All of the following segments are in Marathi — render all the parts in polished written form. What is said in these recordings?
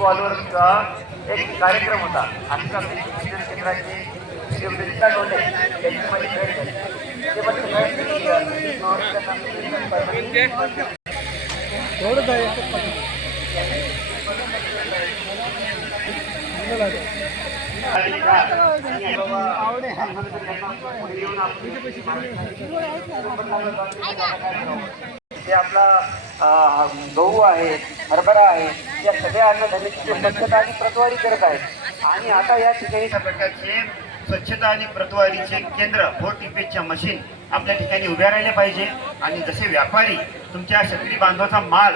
फॉलोअर्सचा एक कार्यक्रम होता. आजचा आपल्या शिक्षण केंद्राचे शिवदिता डोले यांची माझी भेट झाली. ते म्हणजे ते आपला गहू आहे, हरभरा आहे, या सगळ्या अन्नधान्याची स्वच्छता आणि प्रतवारी करत आहेत. आणि आता या ठिकाणी प्रकारचे स्वच्छता आणि प्रतवारीचे केंद्र 4 टीपीच्या मशीन आपल्या ठिकाणी उभ्या राहिले पाहिजे. आणि जसे व्यापारी तुमच्या शेतकरी बांधवाचा माल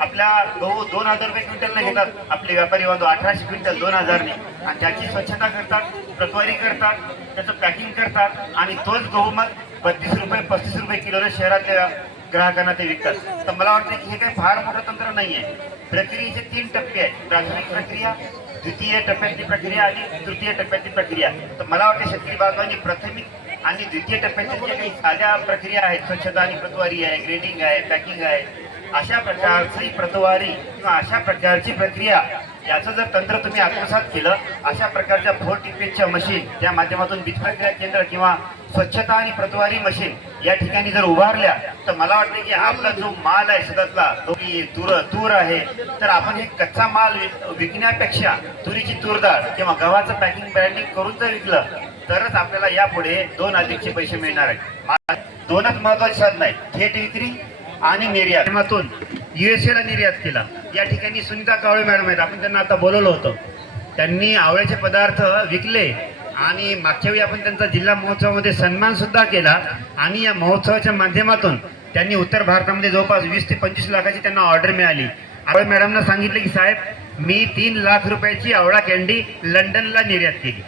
आपल्या गहू 2000 रुपये क्विंटलने घेतात, आपले व्यापारी बांधव 1800 क्विंटल 2000ने, आणि त्याची स्वच्छता करतात, प्रतवारी करतात, त्याचं पॅकिंग करतात आणि तोच गहू मग 32 रुपये 35 रुपये किलोने शहरातल्या ग्राहकांना ते विकतात. तर मला वाटतं की हे काही फार मोठं तंत्र नाही आहे. प्रक्रियेचे 3 टप्पे आहेत: प्राथमिक प्रक्रिया, द्वितीय टप्प्यातली प्रक्रिया आणि तृतीय टप्प्यातली प्रक्रिया. तर मला वाटतं शेतकरी बांधवांनी प्राथमिक आणि द्वितीय टप्प्याच्या जे काही साध्या प्रक्रिया आहेत, स्वच्छता आणि प्रतवारी आहे, ग्रेडिंग आहे, पॅकिंग आहे, अशा प्रकारची प्रतवारी किंवा अशा प्रकारची प्रक्रिया याचं जर तंत्र तुम्ही आत्मसात केलं, अशा प्रकारच्या 4 टीपीच्या मशीन त्या माध्यमातून बीज प्रक्रिया केंद्र किंवा स्वच्छता आणि प्रतवारी मशीन या ठिकाणी जर उभारल्या, तर मला वाटतं की आपला जो माल आहे शेतातला, तो की तूर आहे, तर आपण हे कच्चा माल विकण्यापेक्षा तुरीची तूरडाळ किंवा गव्हाचं पॅकिंग ब्रँडिंग करून जर विकलं, तरच आपल्याला यापुढे 2 अधिकचे पैसे मिळणार आहेत. 2च महत्वाचे साधन आहेत: थेट विक्री आणि निर्यात. माध्यमातून USA ला निर्यात केला. या ठिकाणी सुनीता कावळे मॅडम आहेत, आपण त्यांना आता बोलवलं होतं. त्यांनी आवळ्याचे पदार्थ विकले आणि मागच्या वेळी आपण त्यांचा जिल्हा महोत्सवामध्ये सन्मान सुद्धा केला. आणि या महोत्सवाच्या माध्यमातून त्यांनी उत्तर भारतामध्ये जवळपास 20 ते 25 लाखाची त्यांना ऑर्डर मिळाली. आवळे मॅडमना सांगितलं की साहेब मी 3 लाख रुपयाची आवळा कॅन्डी लंडनला निर्यात केली.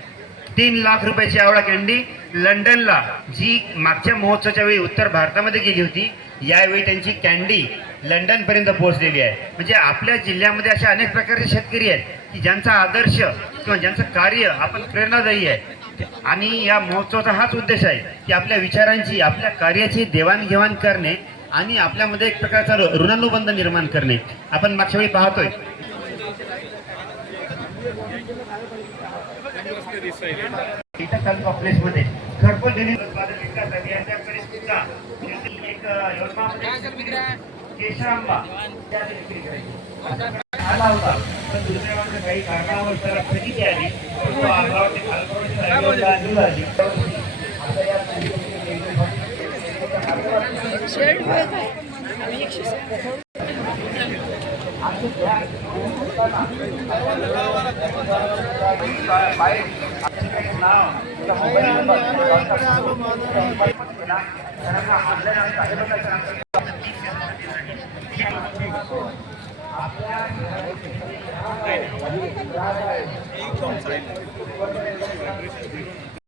3 लाख रुपयाची आवळा कॅन्डी लंडनला, जी मागच्या महोत्सवाच्या वेळी उत्तर भारतामध्ये गेली होती, यावेळी त्यांची कॅन्डी लंडन पर्यंत पोहोचलेली आहे. म्हणजे आपल्या जिल्ह्यामध्ये अशा अनेक प्रकारचे शेतकरी आहेत की ज्यांचा आदर्श किंवा ज्यांचं कार्य आपण प्रेरणादायी आहे. आणि या महोत्सवाचा हाच उद्देश आहे की आपल्या विचारांची, आपल्या कार्याची देवाणघेवाण करणे आणि आपल्यामध्ये एक प्रकारचा ऋणानुबंध निर्माण करणे. आपण मागच्या वेळी पाहतोय कॉम्प्लेक्समध्ये घरपोच उत्पादन विकास याच्याकडे सुद्धा एक केशरांबा आला होता, पण दुसऱ्या काही कारणावर त्याला स्थगिती आली.